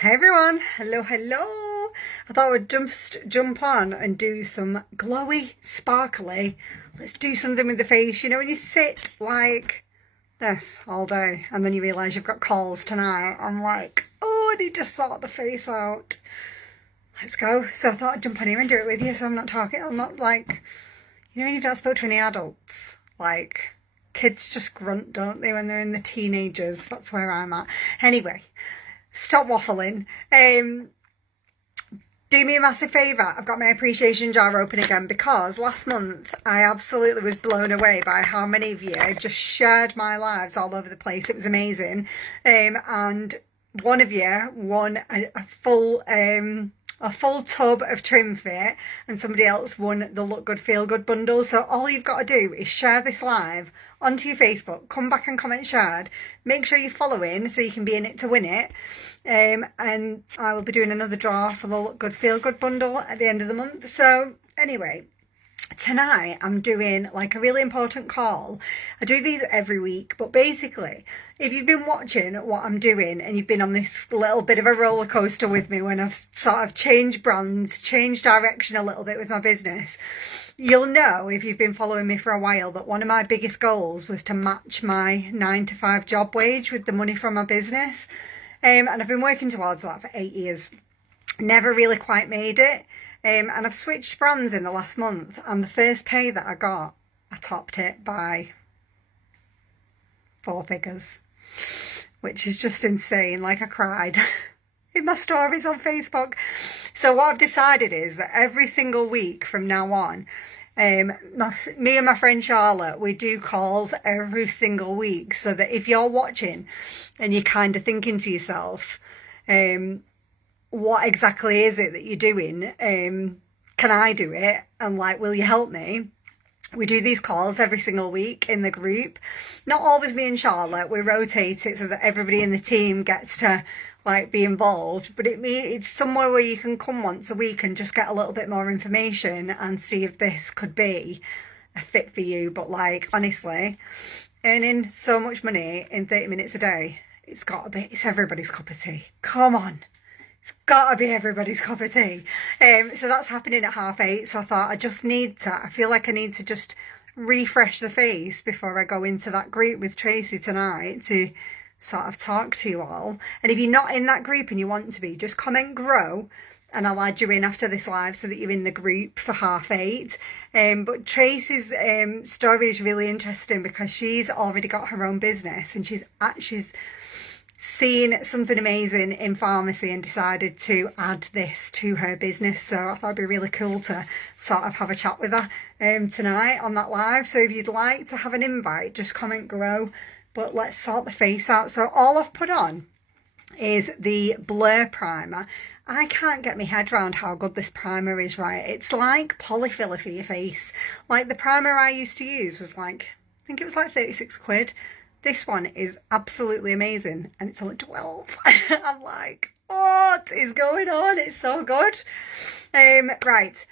Hey everyone, hello. I thought I would just jump on and do some glowy, sparkly. Let's do something with the face. You know, when you sit like this all day and then you realise you've got calls tonight, I'm like, oh, I need to sort the face out. Let's go. So I thought I'd jump on here and do it with you, so I'm not like, you know, you've not spoke to any adults. Like, kids just grunt, don't they, when they're in the teenagers? That's where I'm at. Anyway, stop waffling. Do me a massive favour. I've got my appreciation jar open again because last month I absolutely was blown away by how many of you just shared my lives all over the place. It was amazing. And one of you won a full tub of Trim Fit, and somebody else won the Look Good Feel Good bundle. So all you've got to do is share this live onto your Facebook, come back and comment shared, make sure you're following so you can be in it to win it, and I will be doing another draw for the Look Good Feel Good bundle at the end of the month. So anyway, tonight I'm doing like a really important call. I do these every week, but basically if you've been watching what I'm doing and you've been on this little bit of a roller coaster with me when I've sort of changed brands, changed direction a little bit with my business, you'll know, if you've been following me for a while, that one of my biggest goals was to match my 9-to-5 job wage with the money from my business. And I've been working towards that for 8 years. Never really quite made it. And I've switched brands in the last month, and the first pay that I got, I topped it by 4 figures, which is just insane. Like, I cried in my stories on Facebook. So what I've decided is that every single week from now on, me and my friend Charlotte, we do calls every single week, so that if you're watching and you're kind of thinking to yourself, what exactly is it that you're doing? Can I do it? And like, will you help me? We do these calls every single week in the group. Not always me and Charlotte. We rotate it so that everybody in the team gets to like be involved. But it's somewhere where you can come once a week and just get a little bit more information and see if this could be a fit for you. But like, honestly, earning so much money in 30 minutes a day, it's everybody's cup of tea. Come on. It's got to be everybody's cup of tea. So that's happening at 8:30. So I thought I feel like I need to just refresh the face before I go into that group with Tracy tonight to sort of talk to you all. And if you're not in that group and you want to be, just comment grow and I'll add you in after this live so that you're in the group for 8:30. But Tracy's story is really interesting because she's already got her own business and she's seen something amazing in pharmacy and decided to add this to her business. So I thought it'd be really cool to sort of have a chat with her tonight on that live. So if you'd like to have an invite, just comment grow, but let's sort the face out. So all I've put on is the Blur primer. I can't get my head around how good this primer is, right? It's like polyfiller for your face. Like the primer I used to use was like, I think it was like 36 quid. This one is absolutely amazing and it's only 12. I'm like, what is going on? It's so good. Right.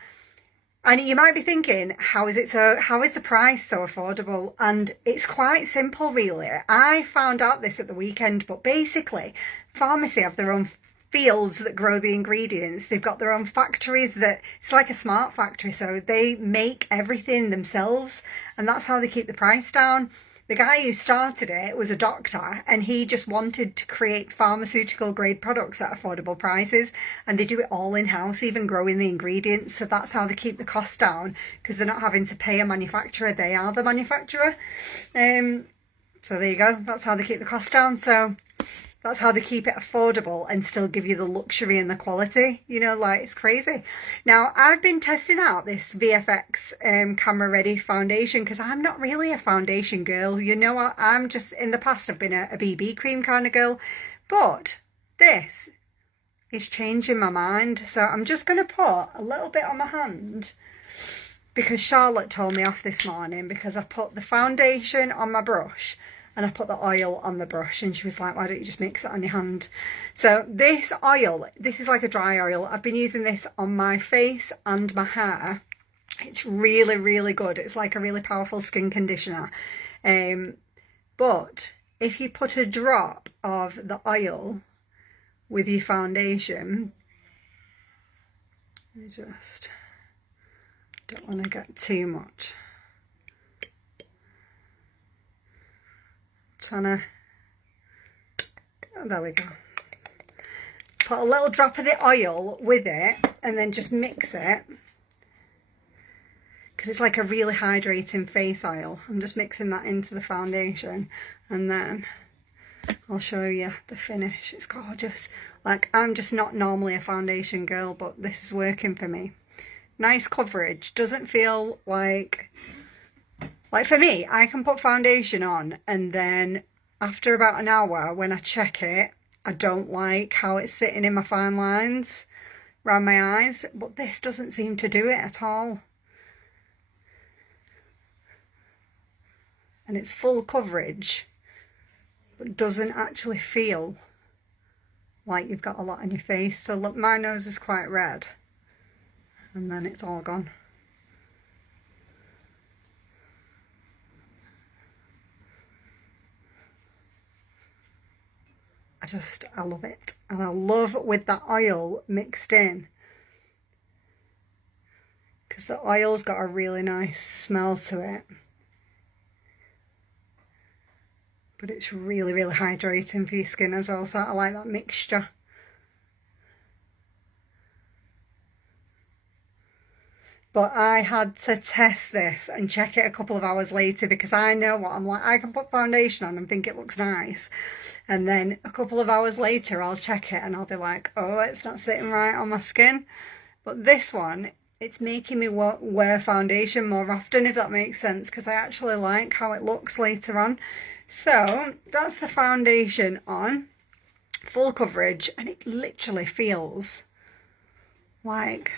And you might be thinking, how is the price so affordable? And it's quite simple, really. I found out this at the weekend, but basically, pharmacy have their own fields that grow the ingredients. They've got their own factories it's like a smart factory. So they make everything themselves and that's how they keep the price down. The guy who started it was a doctor and he just wanted to create pharmaceutical grade products at affordable prices, and they do it all in-house, even growing the ingredients. So that's how they keep the cost down, because they're not having to pay a manufacturer, they are the manufacturer. So there you go, that's how they keep the cost down. So that's how they keep it affordable and still give you the luxury and the quality, you know, like it's crazy. Now, I've been testing out this VFX camera ready foundation because I'm not really a foundation girl. You know, I'm just, in the past, I've been a BB cream kind of girl, but this is changing my mind. So I'm just going to put a little bit on my hand because Charlotte told me off this morning because I put the foundation on my brush and I put the oil on the brush and she was like, why don't you just mix it on your hand? So this oil, this is like a dry oil. I've been using this on my face and my hair. It's really, really good. It's like a really powerful skin conditioner. But if you put a drop of the oil with your foundation. I just don't want to get too much. Trying to, oh, there we go. Put a little drop of the oil with it and then just mix it, because it's like a really hydrating face oil. I'm just mixing that into the foundation, and then I'll show you the finish. It's gorgeous. Like, I'm just not normally a foundation girl, but this is working for me. Nice coverage. Doesn't feel like for me, I can put foundation on and then after about an hour when I check it, I don't like how it's sitting in my fine lines around my eyes, but this doesn't seem to do it at all. And it's full coverage, but doesn't actually feel like you've got a lot on your face. So look, my nose is quite red, and then it's all gone. I love it. And I love with that oil mixed in, because the oil's got a really nice smell to it. But it's really, really hydrating for your skin as well, so I like that mixture. But I had to test this and check it a couple of hours later, because I know what I'm like. I can put foundation on and think it looks nice, and then a couple of hours later I'll check it and I'll be like, oh, it's not sitting right on my skin. But this one, it's making me wear foundation more often, if that makes sense, because I actually like how it looks later on. So that's the foundation on, full coverage, and it literally feels like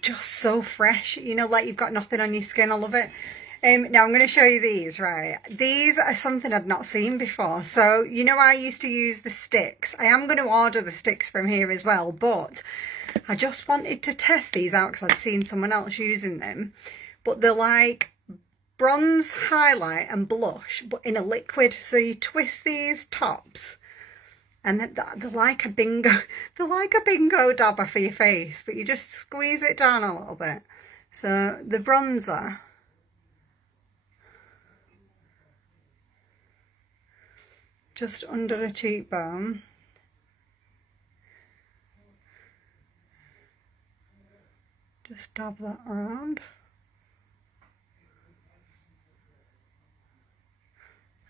just so fresh, you know, like you've got nothing on your skin. I love it. Now I'm going to show you these, right? These are something I'd not seen before. So, you know, I used to use the sticks. I am going to order the sticks from here as well, but I just wanted to test these out because I'd seen someone else using them. But they're like bronze highlight and blush, but in a liquid. So you twist these tops, and they're like a bingo, they're like a bingo dabber for your face, but you just squeeze it down a little bit. So the bronzer, just under the cheekbone, just dab that around.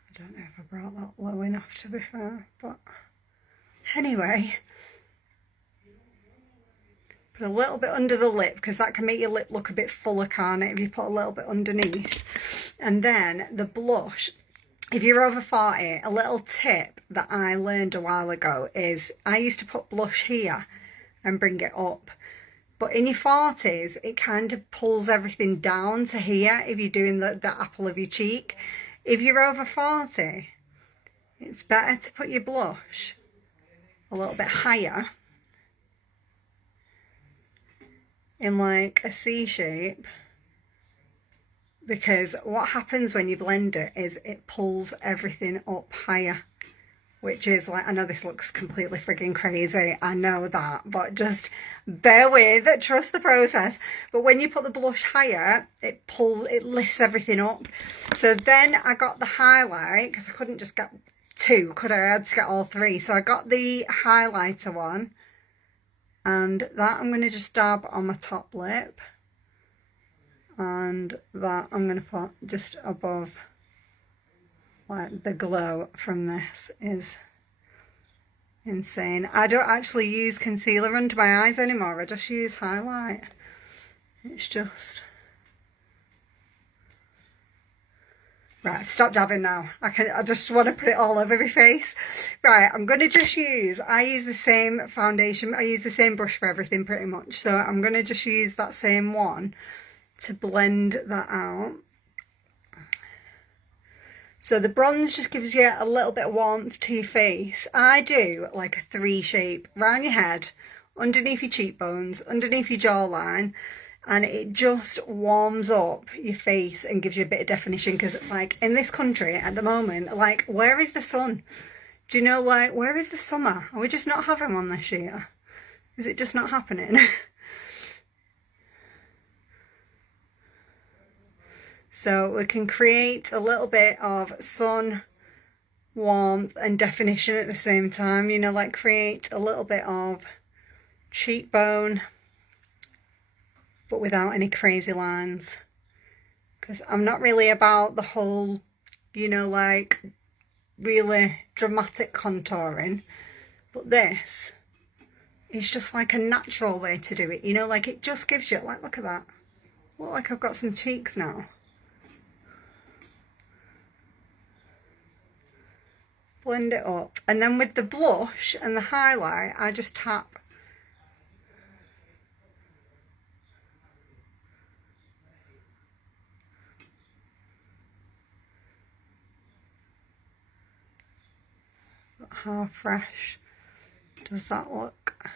I don't know if I brought that low enough, to be fair, but anyway, put a little bit under the lip, because that can make your lip look a bit fuller, can't it, if you put a little bit underneath. And then the blush, if you're over 40, a little tip that I learned a while ago is I used to put blush here and bring it up. But in your 40s, it kind of pulls everything down to here if you're doing the apple of your cheek. If you're over 40, it's better to put your blush a little bit higher, in like a C shape, because what happens when you blend it is it pulls everything up higher, which is like, I know this looks completely frigging crazy, I know that, but just bear with, trust the process. But when you put the blush higher, it lifts everything up. So then I got the highlight, because I couldn't just get two, could I? I had to get all three. So I got the highlighter one, and that I'm going to just dab on my top lip, and that I'm going to put just above. Like, the glow from this is insane. I don't actually use concealer under my eyes anymore. I just use highlight. It's just... Right, stop dabbing now. I just want to put it all over my face. Right, I'm going to just use... I use the same foundation. I use the same brush for everything pretty much. So I'm going to just use that same one to blend that out. So the bronze just gives you a little bit of warmth to your face. I do like a 3 shape around your head, underneath your cheekbones, underneath your jawline, and it just warms up your face and gives you a bit of definition, because like in this country at the moment, like, where is the sun? Do you know, like, where is the summer? Are we just not having one this year? Is it just not happening? So we can create a little bit of sun, warmth and definition at the same time, you know, like create a little bit of cheekbone but without any crazy lines, because I'm not really about the whole, you know, like really dramatic contouring, but this is just like a natural way to do it, you know, like it just gives you, like, look at that, look like I've got some cheeks now. Blend it up, and then with the blush and the highlight I just tap. How fresh does that look?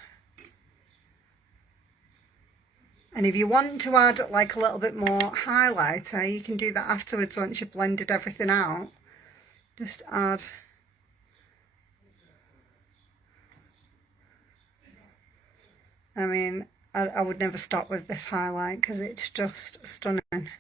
And if you want to add like a little bit more highlighter, you can do that afterwards once you've blended everything out. Just add. I mean, I would never stop with this highlight because it's just stunning.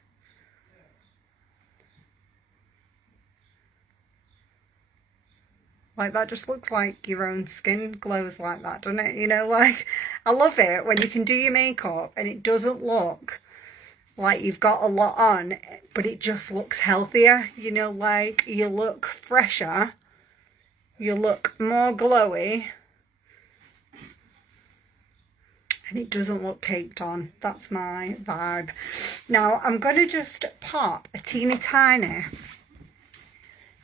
Like, that just looks like your own skin glows like that, doesn't it? You know, like, I love it when you can do your makeup and it doesn't look like you've got a lot on, but it just looks healthier. You know, like, you look fresher, you look more glowy, and it doesn't look caked on. That's my vibe. Now, I'm going to just pop a teeny tiny.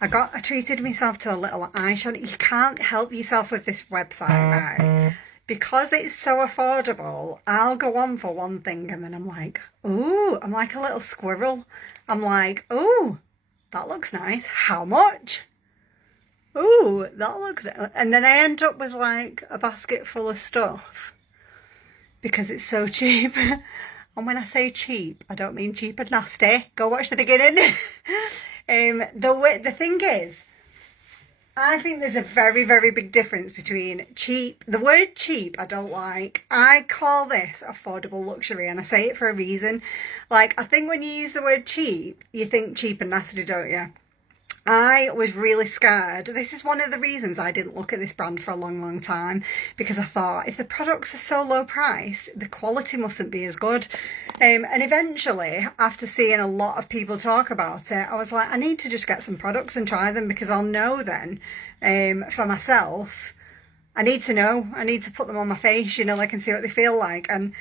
I treated myself to a little eyeshadow. You can't help yourself with this website, right? Because it's so affordable, I'll go on for one thing and then I'm like, ooh, I'm like a little squirrel. I'm like, ooh, that looks nice. How much? Ooh, that looks... And then I end up with like a basket full of stuff because it's so cheap. And when I say cheap, I don't mean cheap and nasty. Go watch the beginning. The thing is, I think there's a very, very big difference between cheap. The word cheap I don't like. I call this affordable luxury, and I say it for a reason. Like, I think when you use the word cheap, you think cheap and nasty, don't you? I was really scared. This is one of the reasons I didn't look at this brand for a long, long time, because I thought if the products are so low price, the quality mustn't be as good. And eventually, after seeing a lot of people talk about it, I was like, I need to just get some products and try them, because I'll know then for myself. I need to know. I need to put them on my face, you know, like, and see what they feel like. And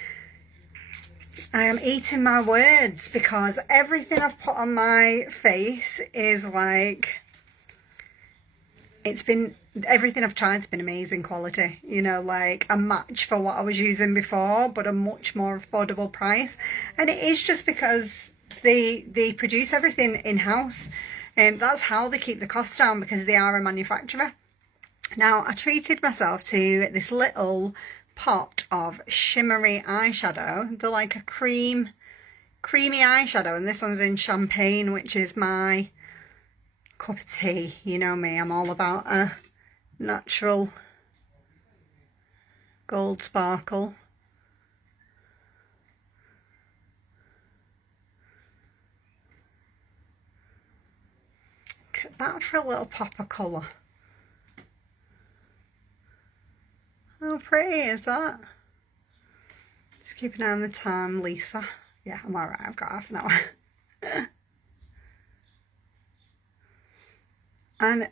I am eating my words, because everything I've put on my face is like, everything I've tried has been amazing quality, you know, like a match for what I was using before, but a much more affordable price. And it is just because they produce everything in-house, and that's how they keep the costs down, because they are a manufacturer. Now, I treated myself to this little pot of shimmery eyeshadow. They're like a creamy eyeshadow, and this one's in champagne, which is my cup of tea. You know me, I'm all about a natural gold sparkle. Look at that for a little pop of colour. How pretty is that? Just keep an eye on the time, Lisa. Yeah, I'm alright, I've got half an hour. And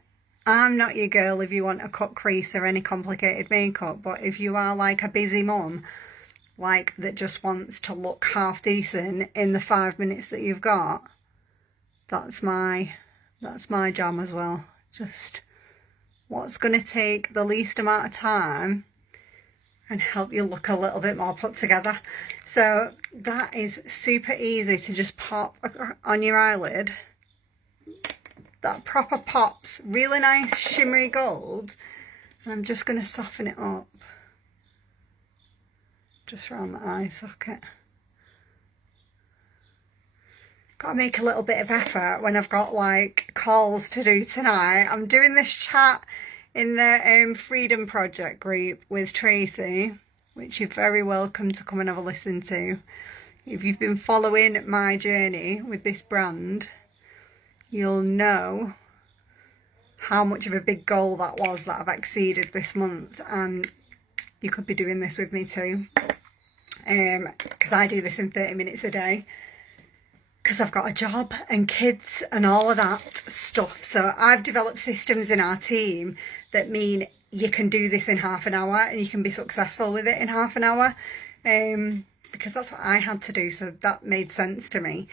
I'm not your girl if you want a cut crease or any complicated makeup, but if you are like a busy mum, like that just wants to look half decent in the 5 minutes that you've got, that's my jam as well. Just what's going to take the least amount of time and help you look a little bit more put together. So that is super easy to just pop on your eyelid. That proper pops, really nice shimmery gold. And I'm just going to soften it up just around the eye socket. Got to make a little bit of effort when I've got like calls to do tonight. I'm doing this chat in the Freedom Project group with Tracy, which you're very welcome to come and have a listen to. If you've been following my journey with this brand, you'll know how much of a big goal that was that I've exceeded this month, and you could be doing this with me too, because I do this in 30 minutes a day because I've got a job and kids and all of that stuff. So I've developed systems in our team that mean you can do this in half an hour and you can be successful with it in half an hour, because that's what I had to do, so that made sense to me.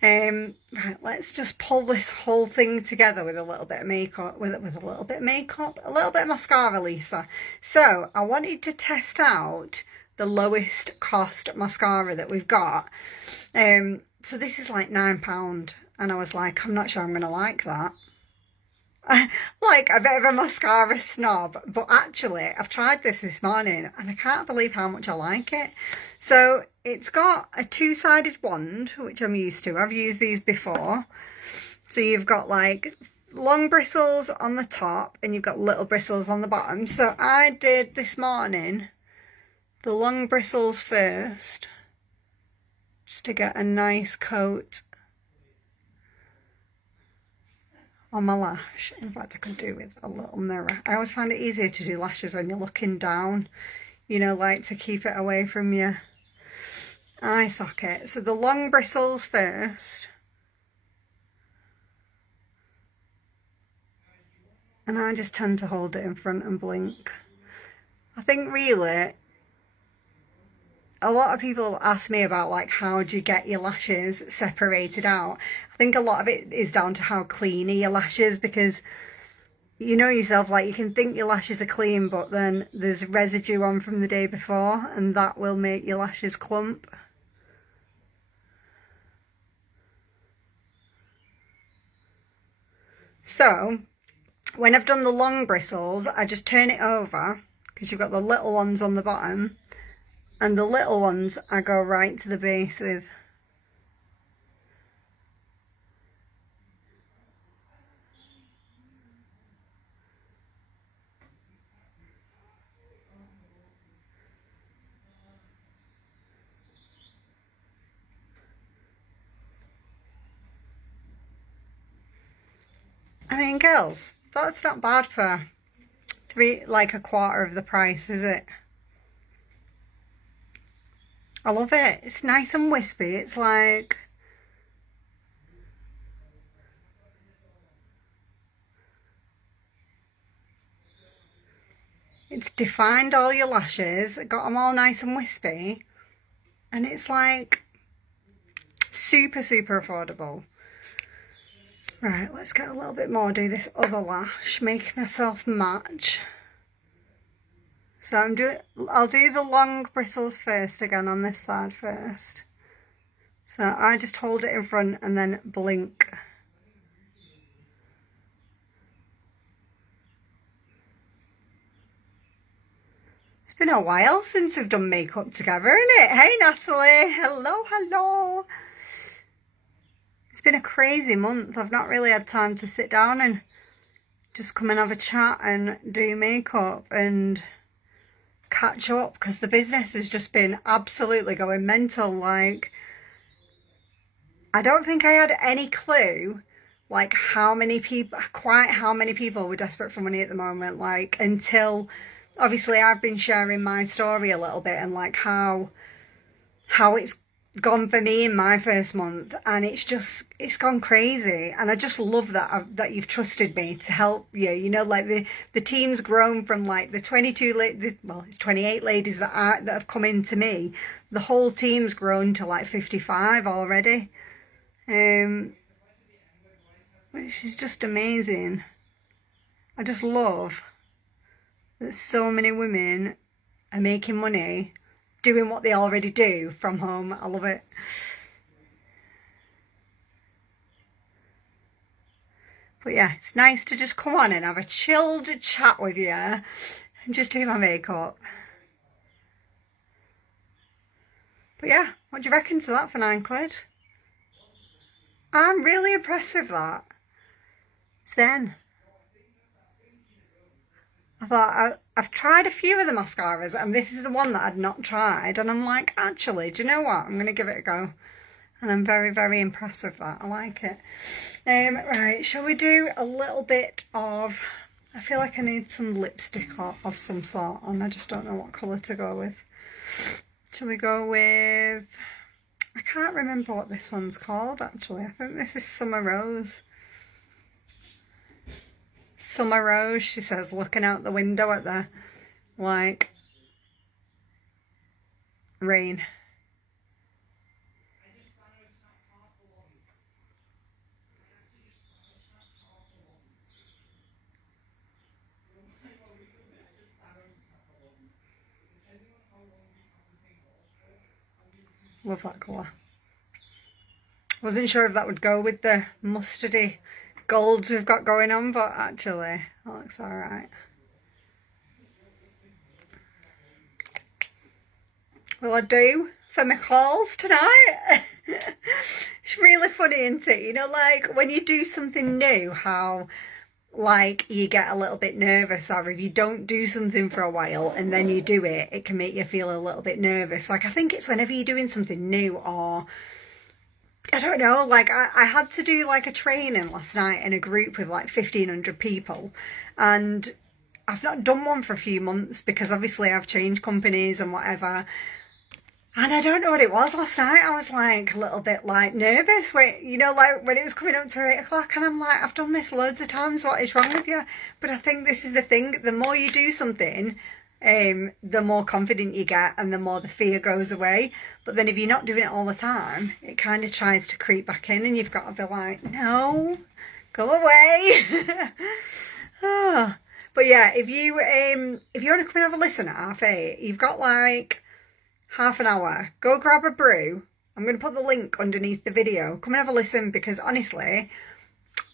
Right, let's just pull this whole thing together with a little bit of makeup, with a little bit of makeup, a little bit of mascara, Lisa. So I wanted to test out the lowest cost mascara that we've got. So this is like £9, and I was like, I'm not sure I'm gonna like that. Like a bit of a mascara snob, but actually I've tried this morning and I can't believe how much I like it. So it's got a two-sided wand, which I'm used to. I've used these before. So you've got like long bristles on the top and you've got little bristles on the bottom. So I did this morning the long bristles first, just to get a nice coat on my lash. In fact, I could do with a little mirror. I always find it easier to do lashes when you're looking down, you know, like to keep it away from your eye socket. So the long bristles first, and I just tend to hold it in front and blink. I think really a lot of people ask me about like how do you get your lashes separated out. I think a lot of it is down to how clean are your lashes, because you know yourself, like you can think your lashes are clean but then there's residue on from the day before and that will make your lashes clump. So when I've done the long bristles, I just turn it over, because you've got the little ones on the bottom, and the little ones I go right to the base with. I mean, girls, that's not bad for like a quarter of the price, is it? I love it. It's nice and wispy. It's like, it's defined all your lashes, got them all nice and wispy, and it's like super, super affordable. Right, let's get a little bit more, do this other lash, make myself match. So I'll do the long bristles first again on this side first. So I just hold it in front and then blink. It's been a while since we've done makeup together, isn't it? Hey Natalie, hello, hello. It's been a crazy month. I've not really had time to sit down and just come and have a chat and do makeup and catch up, because the business has just been absolutely going mental. Like, I don't think I had any clue like how many people were desperate for money at the moment, like, until obviously I've been sharing my story a little bit and like how it's gone for me in my first month, and it's gone crazy. And I just love that you've trusted me to help you. You know, like the team's grown from like the 28 ladies that have come in to me. The whole team's grown to like 55 already, which is just amazing. I just love that so many women are making money doing what they already do from home. I love it. But yeah, it's nice to just come on and have a chilled chat with you and just do my makeup. But yeah, what do you reckon to that for £9? I'm really impressed with that. Zen. I thought I've tried a few of the mascaras and this is the one that I'd not tried, and I'm like, actually, do you know what? I'm going to give it a go. And I'm very, very impressed with that. I like it. Right, shall we do a little bit of... I feel like I need some lipstick of some sort, and I just don't know what colour to go with. Shall we go with... I can't remember what this one's called, actually. I think this is Summer Rose. Summer Rose, she says, looking out the window at the, like, rain. Love that colour. Wasn't sure if that would go with the mustardy golds we've got going on, but actually that looks alright. Will I do for my calls tonight? It's really funny, isn't it? You know, like when you do something new, how like you get a little bit nervous, or if you don't do something for a while and then you do it, it can make you feel a little bit nervous. Like I think it's whenever you're doing something new, or I don't know, like I had to do like a training last night in a group with like 1,500 people, and I've not done one for a few months because obviously I've changed companies and whatever. And I don't know what it was last night. I was like a little bit like nervous when, you know, like when it was coming up to 8 o'clock, and I'm like, I've done this loads of times. What is wrong with you? But I think this is the thing. The more you do something, the more confident you get and the more the fear goes away. But then if you're not doing it all the time, it kind of tries to creep back in, and you've got to be like, no, go away. Oh. But yeah, if you want to come and have a listen at 8:30, you've got like half an hour. Go grab a brew. I'm going to put the link underneath the video. Come and have a listen, because honestly,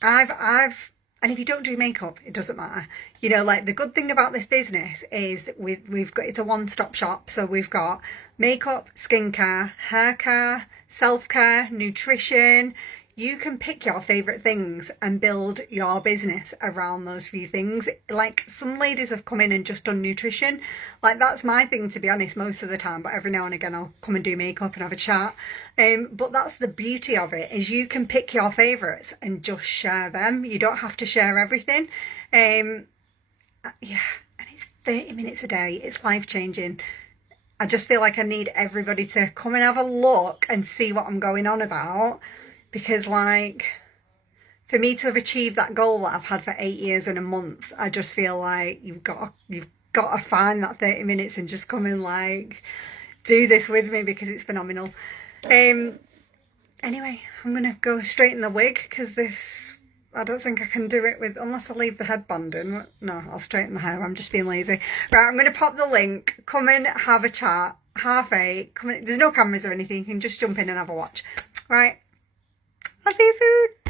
and if you don't do makeup, it doesn't matter. You know, like the good thing about this business is that we've got, it's a one-stop shop. So we've got makeup, skincare, hair care, self-care, nutrition. You can pick your favourite things and build your business around those few things. Like some ladies have come in and just done nutrition. Like that's my thing, to be honest, most of the time. But every now and again I'll come and do makeup and have a chat. But that's the beauty of it, is you can pick your favourites and just share them. You don't have to share everything. Yeah, and it's 30 minutes a day. It's life-changing. I just feel like I need everybody to come and have a look and see what I'm going on about. Because like, for me to have achieved that goal that I've had for 8 years and a month, I just feel like you've got to find that 30 minutes and just come and like do this with me, because it's phenomenal. Anyway, I'm gonna go straighten the wig, because this, I don't think I can do it with, unless I leave the headband in. No, I'll straighten the hair. I'm just being lazy. Right, I'm gonna pop the link. Come and have a chat. 8:30. Come in. There's no cameras or anything. You can just jump in and have a watch. Right. I'll see you soon.